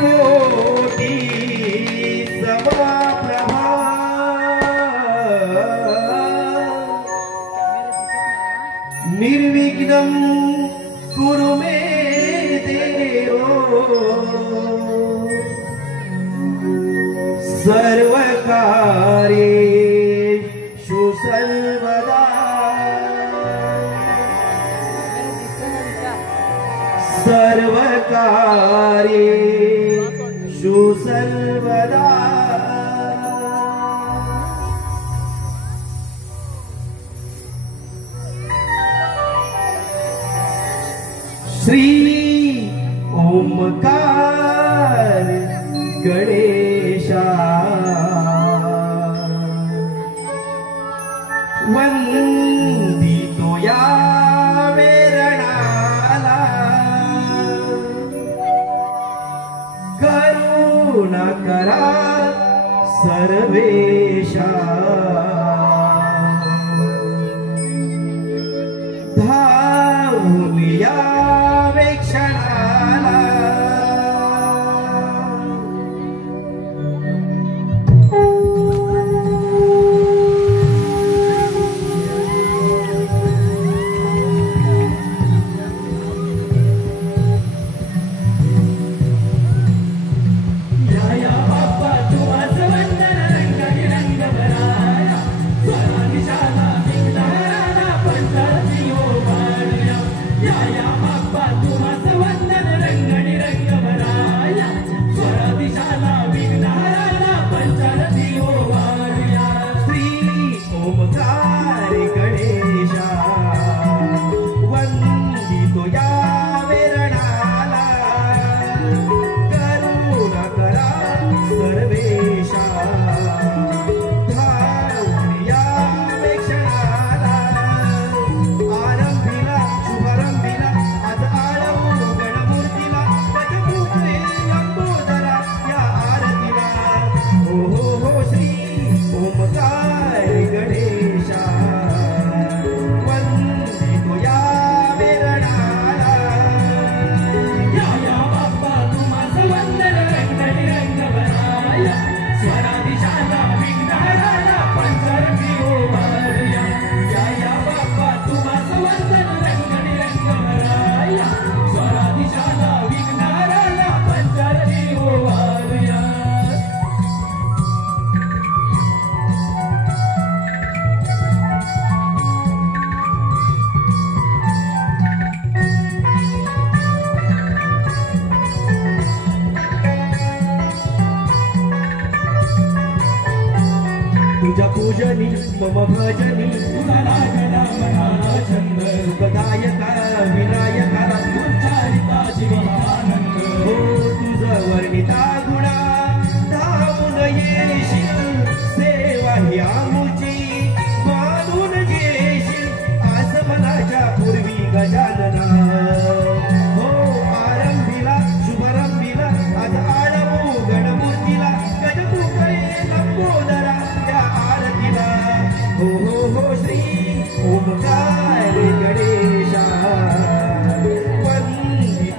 कोटी समप्रभा निर्विघ्नं कुरु मे देव सर्वकार्येषु सर्वदा सर्वकार्येषु सर्वदा श्री ओंकार गणेशा वंदितो या वेरणाला करुणा करा सर्वेशा धावून या वेक्षणाला तुझ्या पूजनी मम भजनी तुझा लागला मनाला छंद सुखदायका विनायका उच्चारिता जीवानंद हो तुझा वर्णिता गुणा धावून येशील सेवा ही आमुची मानून घेशील आस मनाच्या पूर्वी गजानना हो आरंभीला शुभारंभीला आज आळवू गणमूर्तीला गजमुखे लंबोदरा हो हो हो श्री ओंकार गणेशा वंदितो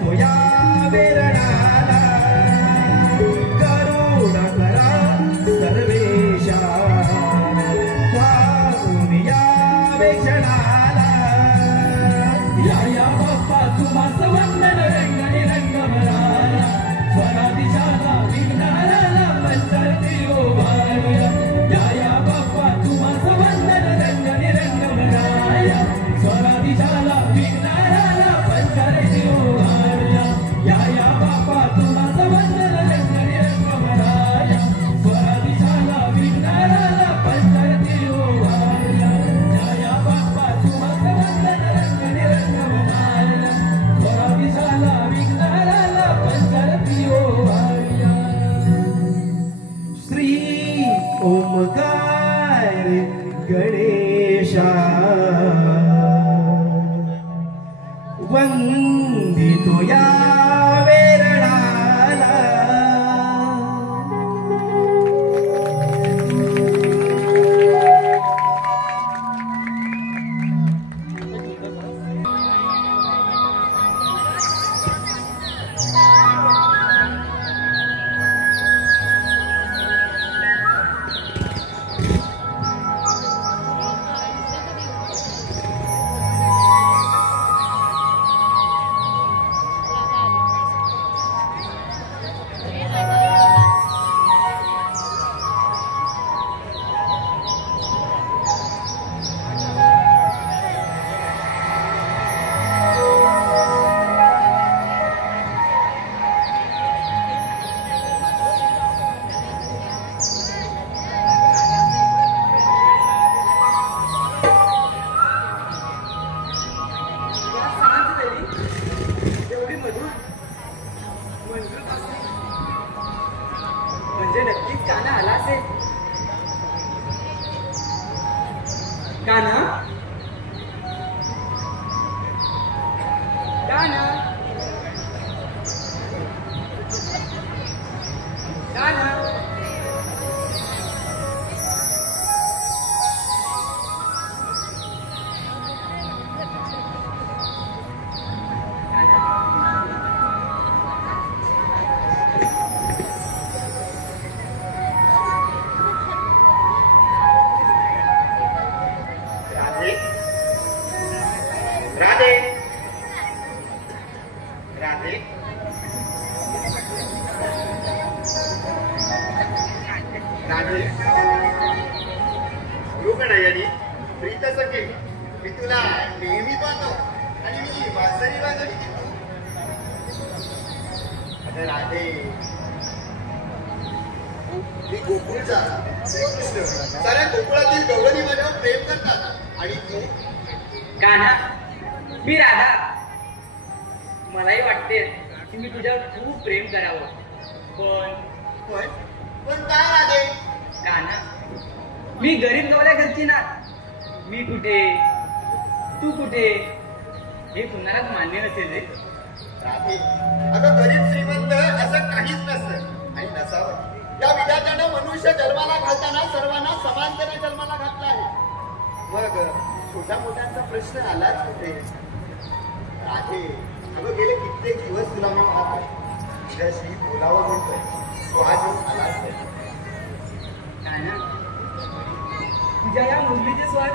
राधे. राधे रुग्णयनी प्रीत सखे, मी तुला नेहमी पाहतो आणि मी वासरी वाजवली की तू. अगं राधे, मी गोकुळचा श्रीकृष्ण, साऱ्या गोकुळातील गौरवी माझ्यावर प्रेम करतात आणि तू. कान्हा, मी राधा. मलाही वाटते की मी तुझ्यावर खूप प्रेम करावं, पण पण काय राधे? कान्हा, मी गरीब गवल्या घरची ना. मी कुठे, तू कुठे, हे कुणालाच मान्य नसेल रे. राधे, अगं गरीब श्रीमंत असं काहीच नसतं आणि नसावं. या विधात्यानं मनुष्य जन्माला घालताना सर्वांना समानतेने जन्माला घातला आहे. मग छोट्या मोठ्यांचा प्रश्न आलाच कुठे? राधे, अगं गेले कित्येक दिवस तुला मी पाहतोय, तुझ्याशी बोलावं म्हणतोय, तो आज आलाच नाही. कान्हा, तुझ्या या मुरलीचे स्वर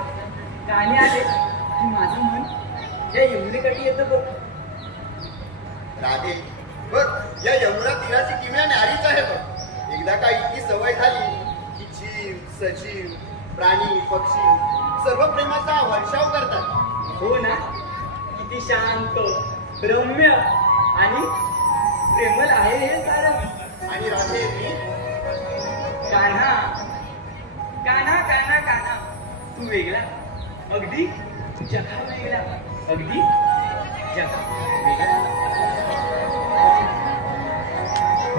गाणे आले की माझं मन या यमुनेकडे येतं बघ. राधे, बघ या यमुना तीराची किमया न्यारीच आहे बघ. एकदा का इतकी सवय झाली की जीव, सजीव, प्राणी, पक्षी सर्व प्रेमाचा वर्षाव करतात. हो ना, किती शांत, रम्य आणि प्रेमळ आहे हे सारं. आणि राधे, कान्हा, कान्हा, कान्हा, कान्हा, तू वेगळा, अगदी जगा वेगळा, अगदी जगा वेगळा.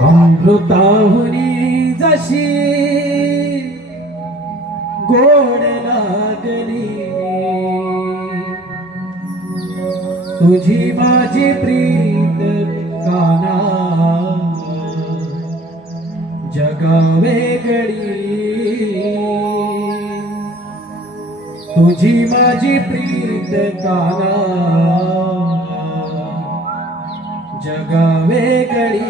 अमृताहुनी जशी गोड लागली, तुझी माझी प्रीत काना जगा वेगळी. तुझी माझी प्रीत काना जगा वेगळी.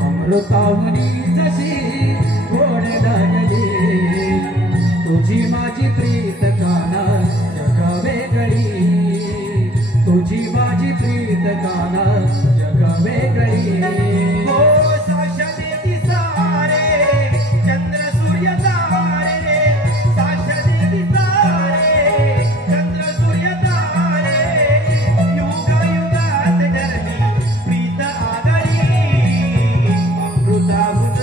अमृताहुनी जशी गोड लागली, तुझी माझी प्रीत काना जगा वेगळी. तुझी माझी प्रीत काना जगा वेगळी. हो साक्ष देती सारे चंद्र सूर्य तारे, साक्ष देती सारे चंद्र सूर्य तारे. युगायुगात धरली प्रीत आगरी, अमृताहुनी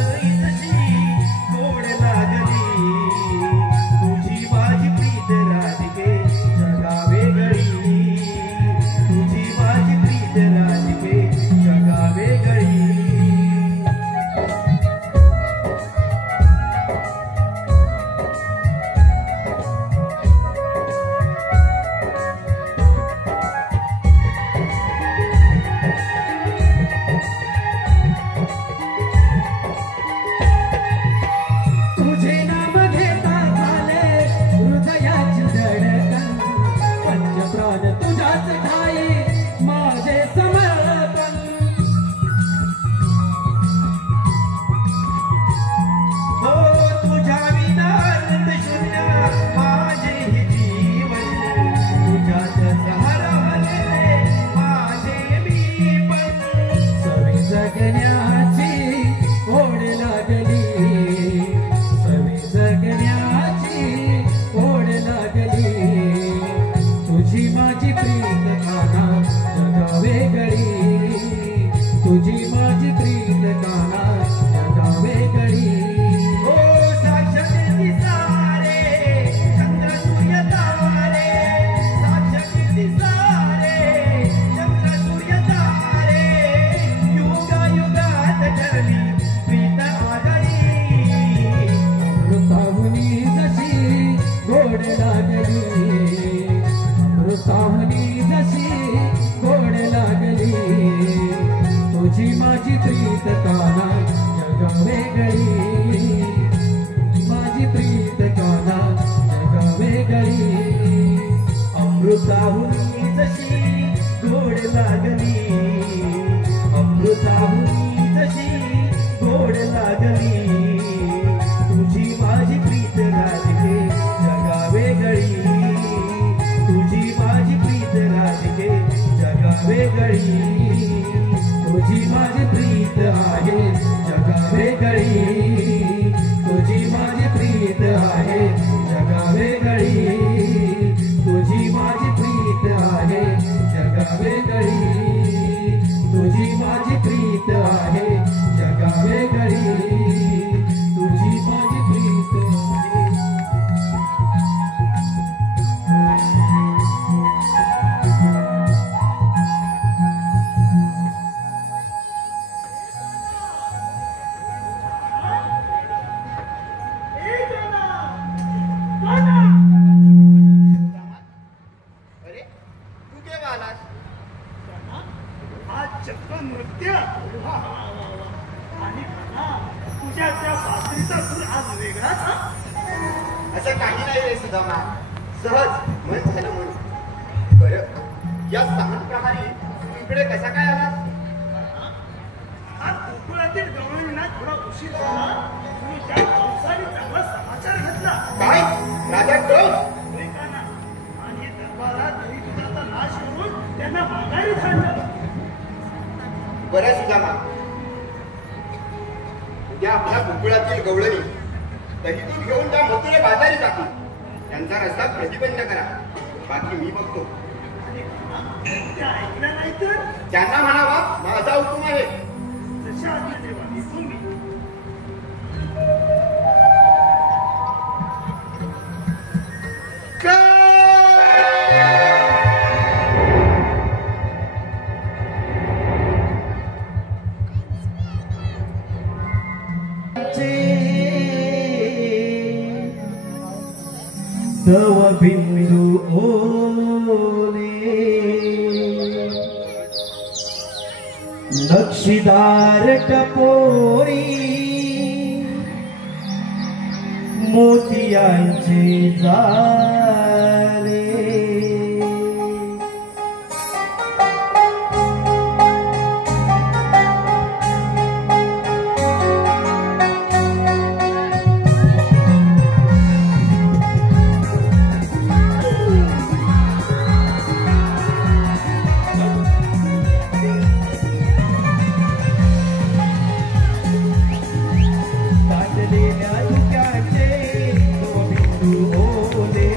लागली तुझी माझी प्रीत राजके जगा वेगळी तुझी माझी प्रीत राजके जगा वेगळी तुझी माझी प्रीत आहे जगा वेगळी तुझी माझी प्रीत आहे जगा वेगळी तुझी माझी प्रीत आहे जगा वेगळी तुझी माझी प्रीत आहे जगा वेगळी तुझी माझी प्रीत आहे अरे तू केव्हा आलास? आज चक्क नृत्य आणि तुझ्या त्या बासरीचा सूर आज वेगळाच हा? असं काही नाही रे सुदामा, सहज मन झालं म्हणून. बरं या सहा प्रहारी तू इकडे कसा काय आलास? आज गोकुळातील गवळींना थोडा उशीर झाला तुम्ही त्या कंसाने चांगला समाचार घेतला. काय राजा कंस? होय का ना? आणि दरबारात दही दुधाचा नाश करून त्यांना माघारी धाडलं. बरं सुदामा, उद्या आपल्या गोकुळातील गवळणी दहीदूध घेऊन त्या मथुरे बाजारी टाकू. त्यांचा रस्ता प्रतिबंध करा, बाकी मी बघतो. त्या ऐकल्या नाही तर त्यांना म्हणावा माझा हुकूम आहे. जशा आज्ञा देवा निघून मी. तव बिंदू ओले नक्षीदार टपोरी मोतियांचे जाले ताटलेल्या धुक्याचे तो बिंदू ओले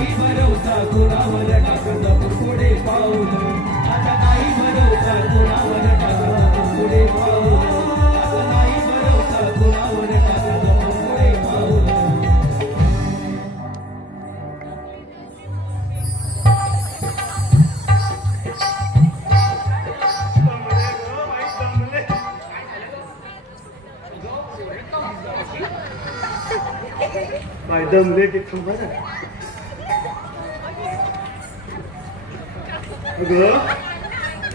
नाही भरोसा कुणावर टाकला पुढे पाऊल आता नाही भरोसा कुणावर टाकला पुढे पाऊल आता नाही भरोसा कुणावर टाकला पुढे पाऊल काय दमले ते थांबा ना अगं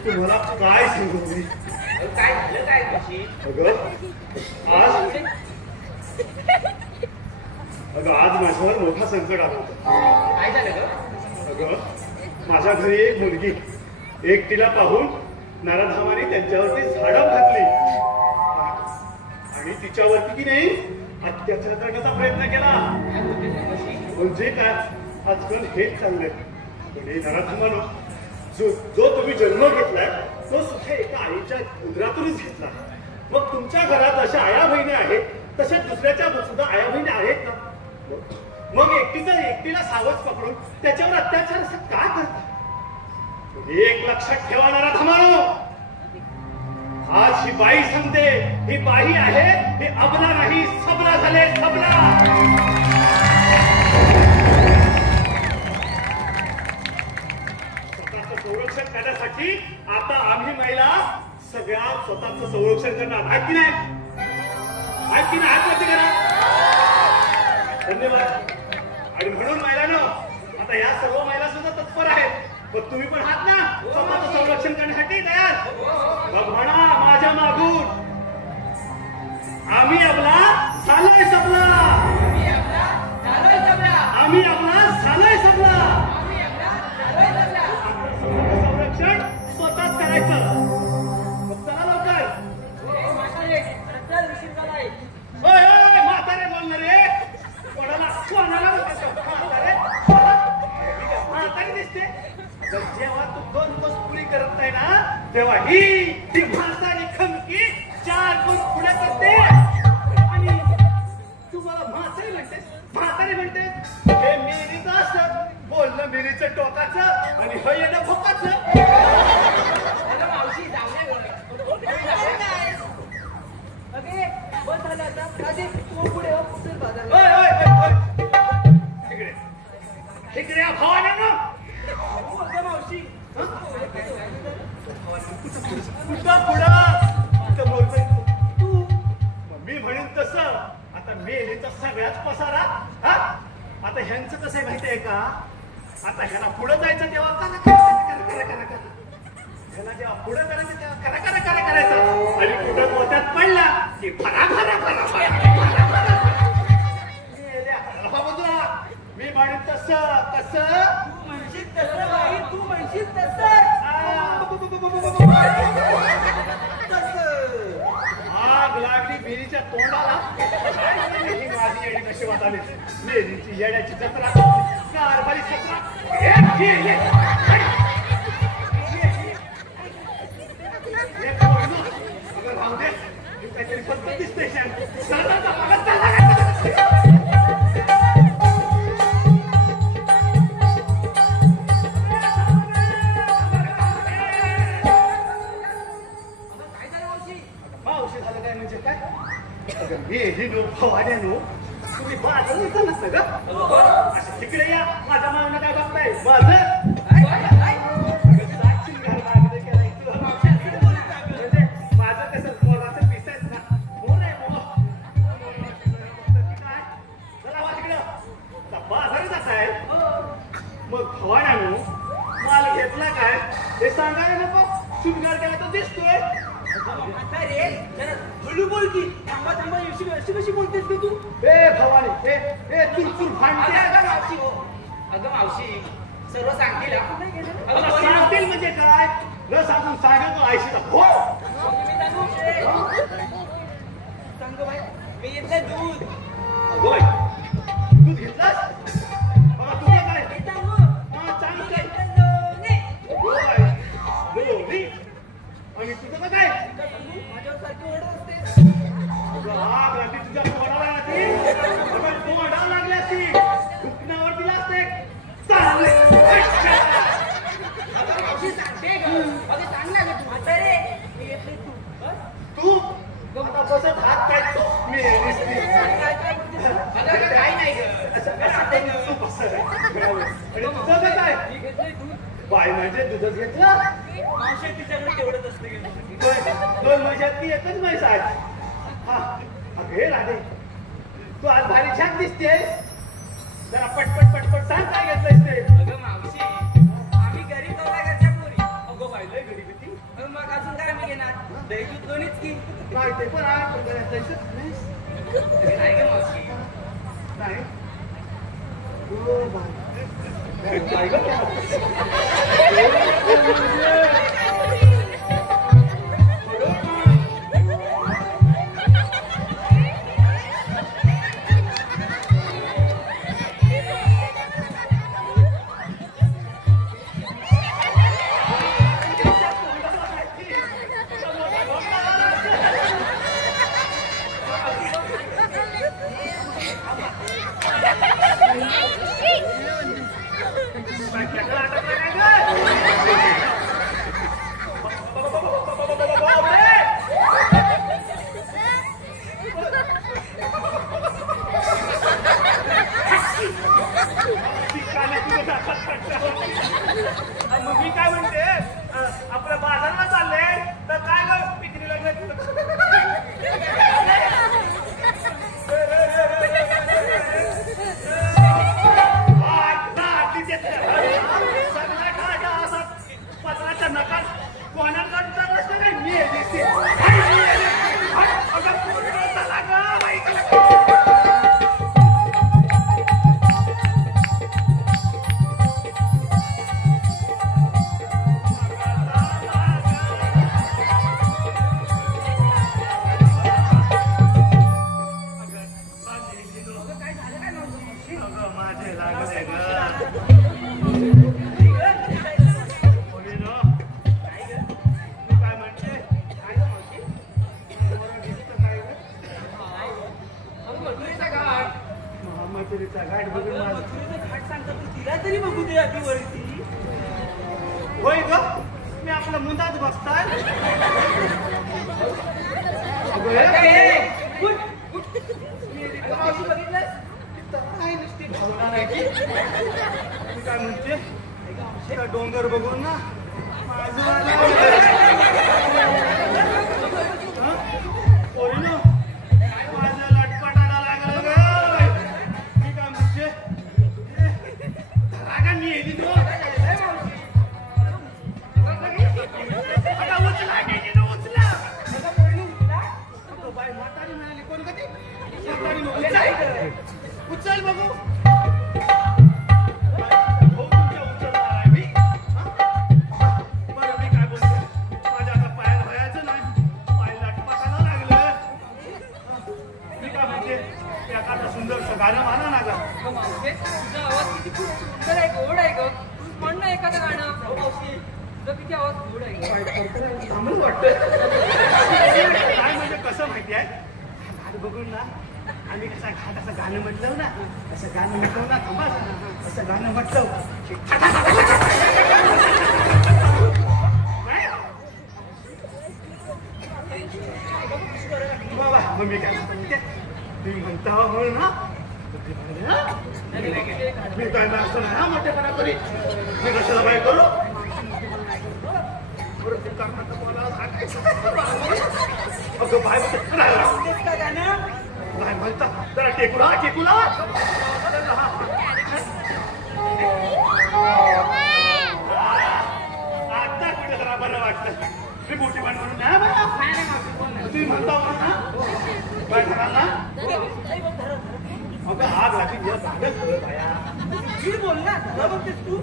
तुम्हाला काय सांगू मी काय झालं काय कशी अगं आज माझ्यावर मोठा संकट आलं होतं. काय झालं ग अगं माझ्या घरी एक मुलगी एकटीला पाहून नराधामाने त्यांच्यावरती झाडं घातली आणि तिच्यावरती की नाही अत्याचार करण्याचा प्रयत्न केला. म्हणजे काय आजकाल हेच चाललंय. पण हे नराधमानो जो तुम्ही जन्म घेतलाय तो सुद्धा एका आईच्या उदरातूनच घेतला. मग तुमच्या घरात अशा आया बहिणी आहेत तशा दुसऱ्याच्या सुद्धा आया बहिणी आहेत ना. मग एकटीला सावज पकडून त्याच्यावर अत्याचार असं का करता. एक लक्षात ठेवा नराधमानो आज ही बाई सांगते ही बाई आहे हे अबला नाही सबला झाले सबला. स्वतःचं संरक्षण करण्यासाठी आता आम्ही महिला सगळ्या स्वतःचं संरक्षण करणार आहेत की नाही आहेत की नाही आहेत करा. धन्यवाद. आणि म्हणून महिलांनो आता या सर्व महिला सुद्धा तत्पर आहेत. पण तुम्ही पण आहात ना स्वतःचं संरक्षण करण्यासाठी तयार. मग म्हणा माझ्या मागून आम्ही आपला झालोय सबला. आम्ही आपला झालोय सबला. संरक्षण स्वतःच करायचं. मग चला लवकर. म्हातारे बोलणार रे कोणाला म्हातारे दिसते. जेव्हा तू 2 कोस पुरी करत नाही ना तेव्हा ही भासानी खमकी 4 कोस पुढे करते आणि तुम्हाला म्हातारे म्हणते. हे मेरीचं असत बोलणं मेरीचं टोकाचं आणि हे येणं भोकाचं. मावशी जाऊ इकडे भावाने ना मावशी तू मी म्हणेन तसं आता मेलीचा सगळ्याच पसारा. आता ह्यांचं कसं आहे माहिती आहे का. आता ह्याला पुढे जायचं तेव्हा करा ह्याला जेव्हा पुढे करायचं तेव्हा करा करायचं आणि कुठं मोत्यात पडला की फरा मी म्हणेन तसं कसं तू म्हणशील तसं आग लागली मेरीच्या तोंडाला. ही माझी येडी नशिबात आली. मेरीची येड्याची जत्रा कारभारी सत्रा. राहू दे काहीतरी पद्धत दिसते. भवान्यानो तुम्ही माझं नसतं का असं तिकडे या. माझ्या मागणं काय बघताय माझं माझं कसं मोलाचं पीस आहे ना. हो नाही काय चला तिकडं बाजारात जात आहे. मग भवान्यानो माल घेतला काय हे सांगायला नको. सुंदर केला तो दिसतोय. रे जरा हळू बोल की. थांबा अशी कशी बोलतेस का तू. भवानी चुरचुर भांडते. अगं मावशी सर्व सांगतील. सांगतील म्हणजे काय न सांगून सांगेल तो आयशीचा हो सांग बाई मी घेतलं दूध. होय दूध घेतलास. बाबा तुझं काय चांगलं काय आणि तुझं काय माझ्यावर सारखी ओढत असते. आग लागली तुझ्या तोंडाला लागली. तोंडाला लागली असती दुखण्यावर दिला असते. मी दिसते. काही नाही ग. आणि तुझं कसं काय? बाय म्हणजे दुधच घेतलं. मावशी तिच्याकडे तेवढंच असते की दोन महिन्यात ती एकच म्हैस आहे. हा अगं हे राधे, तू आज भारी छान दिसतेस. जरा पटपट पटपट सांग काय घेतलंयस ते. अगं मावशी, आम्ही गरीब दोघांच्या पोरी. अगं बायलंय गरीबी. मग अजून काय आम्ही घेणार? दही दूध दोन्हीच की. काय ते पण आहे, पण जरा पैसेच नाहीस. नाही ग मावशी. नाही. हो बाय. काय गं? मग मी काय म्हणते, आपल्या बाजारला चाललंय तर काय ग पिकनीला पत्राच्या नकात कोणाकडचा रस्ता काय मी घाट बघून घाट सांगता तू तिला तरी बघू दे आधी वरती. होय ग, मी आपला मुंदात बसताय. मावशी बघितलंस? काय नुसती भावना नाही की. मी काय म्हणते, डोंगर बघून ना माझं माझं लटपटाला लागलं ग. मी काय म्हणते, रागा मी येते तो उचला गेली ना उचला. बाय म्हातारी मिळाली कोण कधी उचल बघू. गाणं म्हणा ना ग. तुझा आवाज किती खूप सुंदर आहे, गोड आहे ग. तूच म्हण ना एखादं गाणं. मावशी तुझा किती आवाज गोड आहे. चांगलं वाटतं. काय म्हणजे कसं माहिती आहे, घाट बघून ना आम्ही कसं घाट असं गाणं म्हटलं ना, असं गाणं म्हटलं ना, थांबा असं गाणं म्हटलं बाबा. मग मी काय म्हणते, तुम्ही म्हणता म्हणून ना मी काय असं नाही हा मोठेपणा करी. मी कशाला बाय करू. अगं बाय काय म्हणता, जरा टेकुला टेकुला. आता कुठे जरा बरं वाटतं. मी मोठी पण म्हणून नाही बघा. तुम्ही म्हणता म्हणून ना काय म्हणाल ना. अगं आग लागली तुला झाडच खरं बाया. नीट बोल ना, खरं बघतेस तू.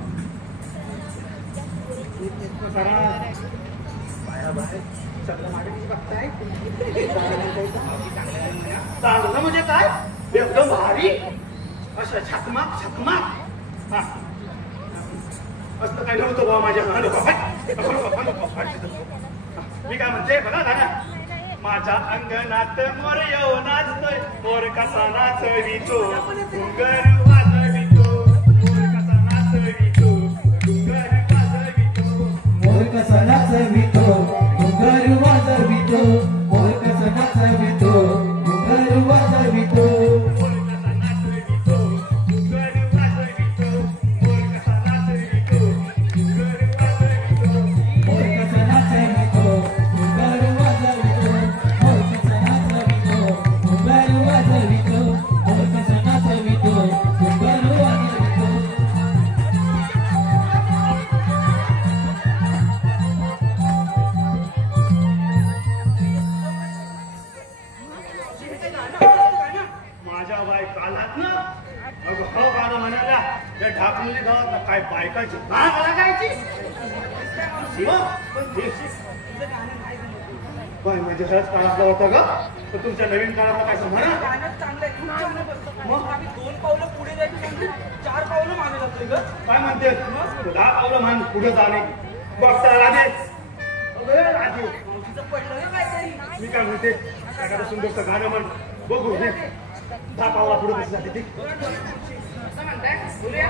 जरा बाया बाय सगळं माझ्या बघताय. चांगलं म्हणजे काय, एकदम भारी असं छकमाक छकमाक. हा असं काही नव्हतं बाबा माझ्या. मी काय म्हणते बघा दादा, माझ्या अंगणात मोर येऊ नाचतोय, मोर कसा नाचवितो डोंगर वाजवितो, मोर कसा नाचवितो डोंगर वाजवितो, मोर कसा नाचवितो डोंगर वाजवितो, मोर कसा नाचवितो डोंगर गायची मला गायची बाय माझ्या शाळेत काळातला होता का तर तुमच्या नवीन काळातला काय म्हणा गाणं चांगलं आहे, खूप चांगलं बसतं. मग आम्ही 2 पावलं पुढे जायचं म्हणजे 4 पावलं मागे जातोय ग. काय म्हणते 10 पावलं मान पुढे जाणे बघता राधे राधे मावशीचं पडलं ना काहीतरी. मी काय म्हणते एखादं सुंदरचं गाणं म्हण बघू रे 10 पावला पुढे कशी जाते ती असं म्हणताय बोलूया.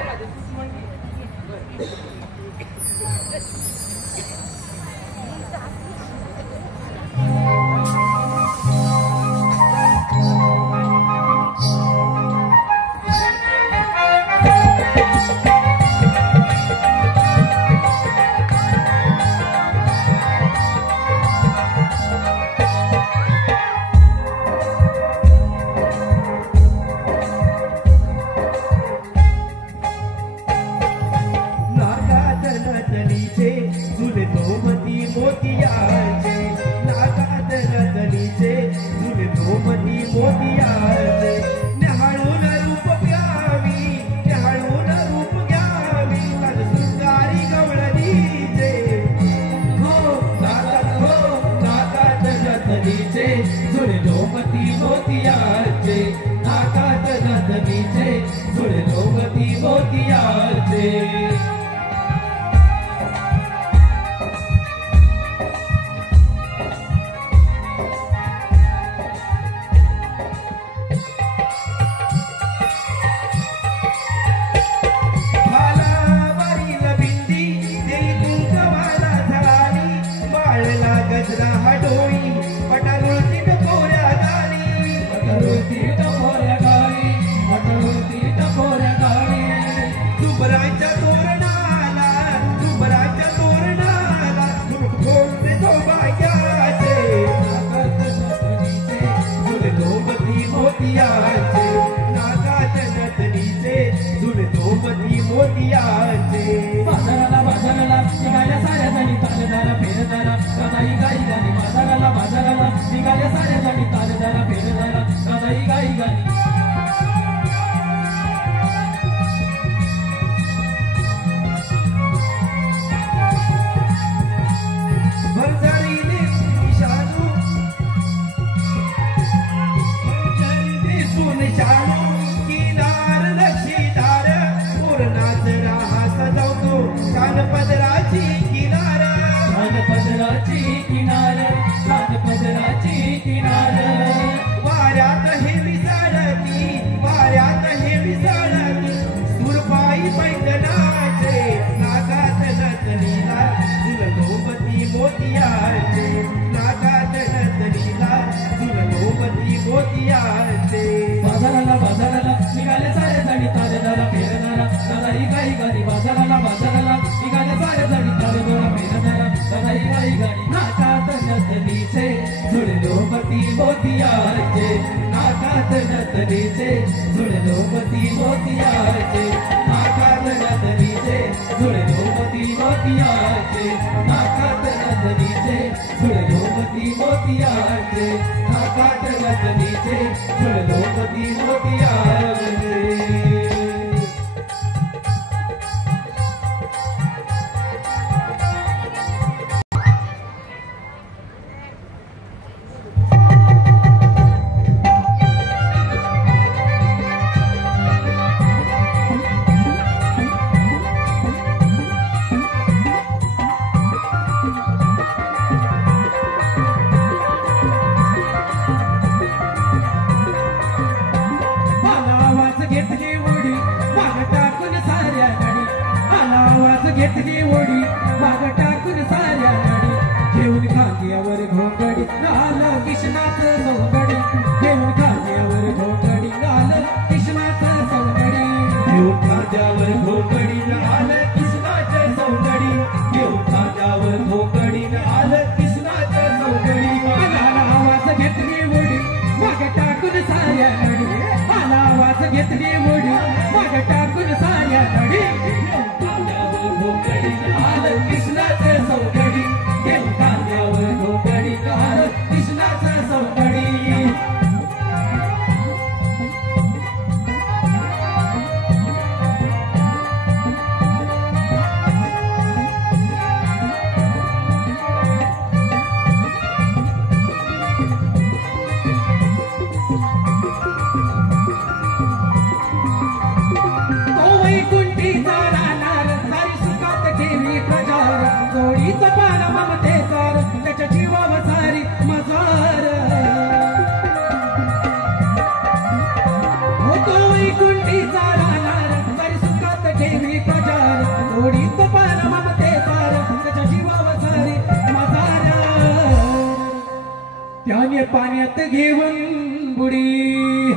त्याने पाण्यात घेऊन बुडी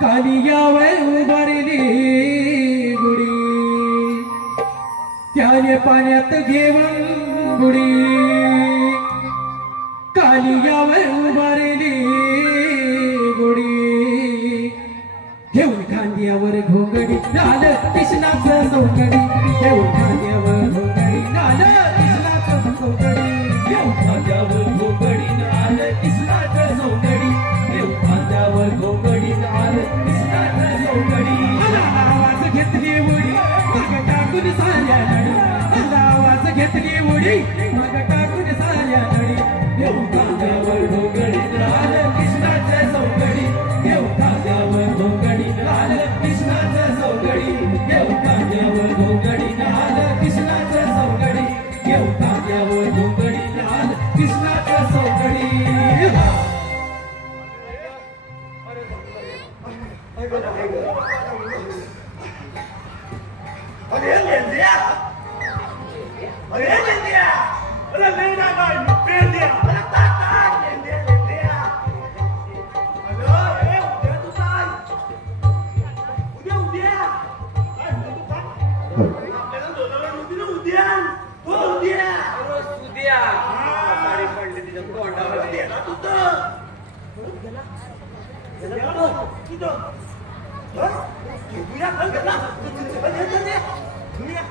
कालियावर उभारली गुडी त्याने पाण्यात घेऊन बुडी कालियावर उभारली गुडी घेऊन खांद्यावर घोंगडी लाल कृष्णाचं सौकडी घेऊन खांद्यावर घोंगडी लाल कृष्णाचं सौकडी घेऊन खांद्यावर घोंगडी लाल कृष्णाचं सौकडी घेऊन खांद्यावर घोंगडी लाल कृष्णाचं सौकडी आवाज घेतली उडी मग टाकून साऱ्या नडी आवाज घेतली उडी मग टाकून साऱ्या नडी घेऊन खांद्यावर घोंगडी लाल कृष्णाचं सौकडी घेऊन खांद्यावर घोंगडी लाल कृष्णाचं सौकडी घेऊन खांद्यावर घोंगडी लाल कृष्णाचं सौकडी घेऊन खांद्यावर घोंगडी लाल कृष्णाचं सौकडी अरे लेंदिया अरे लेंदिया अरे लेंदिया काय लेंदिया अरे ताता लेंदिया लेंदिया अरे ए उद्या तू काय उद्या काय तू काय आपल्याला दोनाला नव्हती ना उद्या हो उद्या रोज उद्या साडी पडली तिच्या तोंडावर गेला तू तर गेला तू तो उद्या चल गेला दुनिया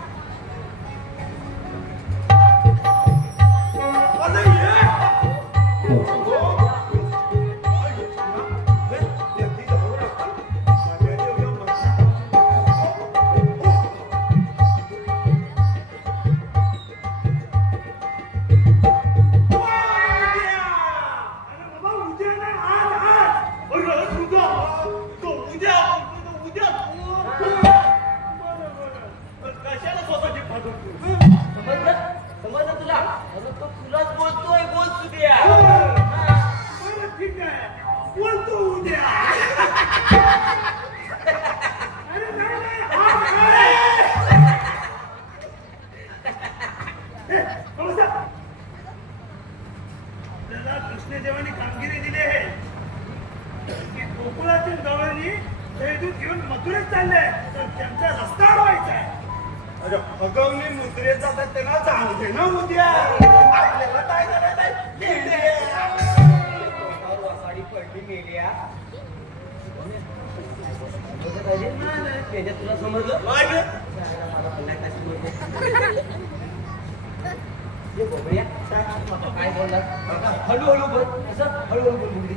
कृष्णदेवानी कामगिरी दिली आहे की गोकुळातील गवळणी हे दूध घेऊन मथुरेत चालले तर त्यांचा रस्ता अडवायचा आहे. अरे भगवनी मुद्रेत जातात त्यांना चांगले ना उद्या आपल्याला काय करायचं साडी पडली मेल्या त्याच्यात तुला समजलं काय बोलला हळूहळू बोल असं हळूहळू बोल मुली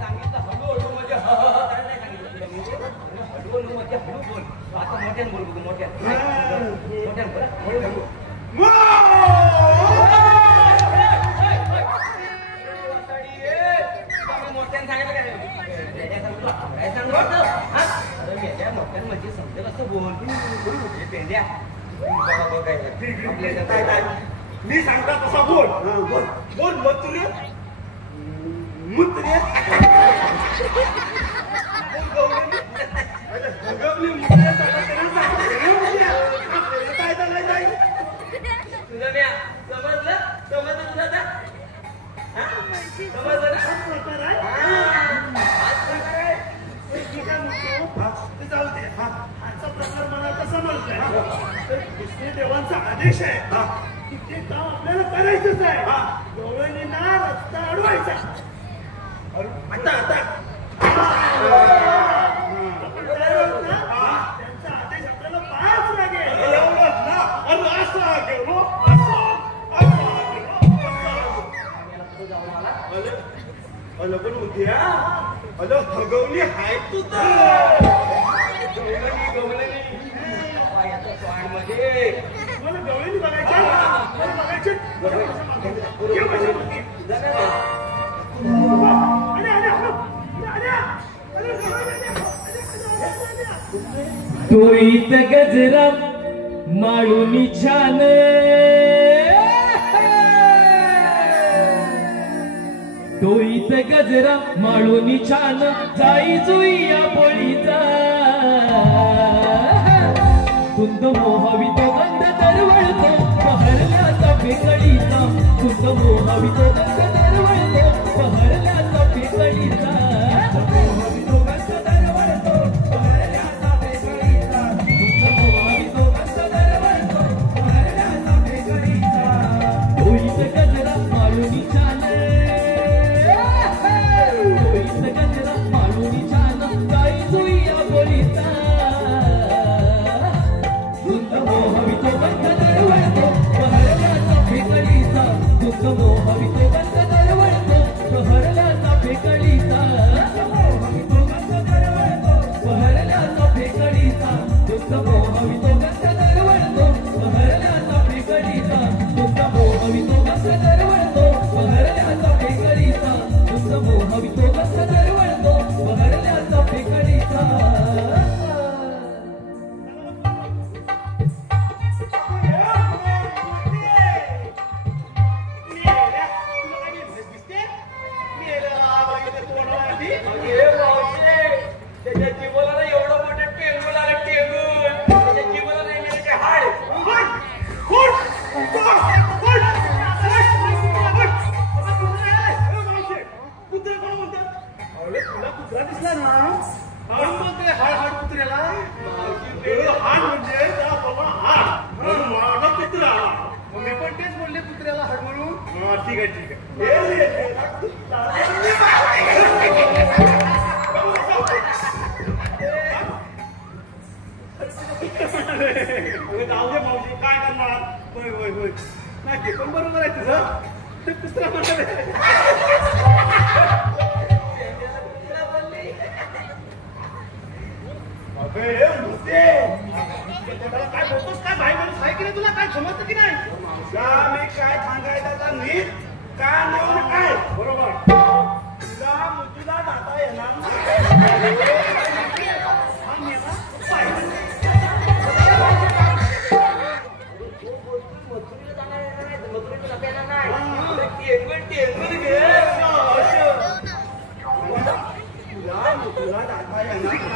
सांगितलं हळूहळू म्हणजे हळूहळू म्हणजे हळू बोल आता मोठ्यान बोल बघू मोठ्यान बोला हळूहळू मोठ्यान सांगितलं काय सांगतो म्हणजे समजेल असं बोल पेंड्या मी सांगता तसा बोल बोल बोल मथुरे मुद्रे काय चाललंय तुझं म्या समजलं समजलं तुझं आता समजलं जाऊ दे आजचा प्रकार मला आता समजलाय तर कृष्णदेवांचा आदेश आहे की ते काम आपल्याला करायचंच आहे गवळणींना रस्ता अडवायचा आता आता त्यांचा आदेश आपल्याला पाहाच लागेल एवढंच ना अरे असं गेलो अल पण उद्या अल हगवली हाय तू तर मला गवळणी बघायची तोईत गजरा माळूनी छान तोईत गजरा माळूनी छान जाई जुईया पोळीचा तुंद मोहावी तो गंध दरवळतो मोहवितो गंध दरवळतो बहरल्या चाफे कळीचा मोहवितो गंध दरवळतो बहरल्या चाफे कळीचा मोहवितो गंध दरवळतो बहरल्या चाफे कळीचा होईत गजरा माळुनी छान होईत गजरा माळुनी छान गाई जुईया बोलीचा मोहवितो गंध दरवळतो बहरल्या चाफे कळीचा मोहवितो गंध दरवळतो बहरल्या चाफे कळीचा मोहवितो गंध दरवळतो बहरल्या चाफे कळीचा मोहवितो गंध दरवळतो बहरल्या चाफे कळीचा मोहवितो गंध दरवळतो बहरल्या चाफे कळीचा मोहवितो गंध दरवळतो बहरल्या चाफे कळीचा त्याच्या जीवाला एवढं मोठं टेंगूल आलं टेंगूल त्याच्या जीवाला नाही मिळते हाड कुत्रा दिसला ना हाड म्हणते हाड हाड कुत्र्याला हाड म्हणजे हाड कुत्रा मी पण तेच बोलले कुत्र्याला हाड म्हणून ठीक आहे ठीक आहे जाऊ दे मावशी काय करणार होय होय होय नाही ते पण बरोबर आहे तुझं ते कुत्रा म्हणणार काय बोलतोस काय भाई माणूस आहे की नाही तुला काय समजतं की नाही मी काय सांगायचं नीट काय नाव काय बरोबर तुला मुतूला जाता येणार तुला जाता येणार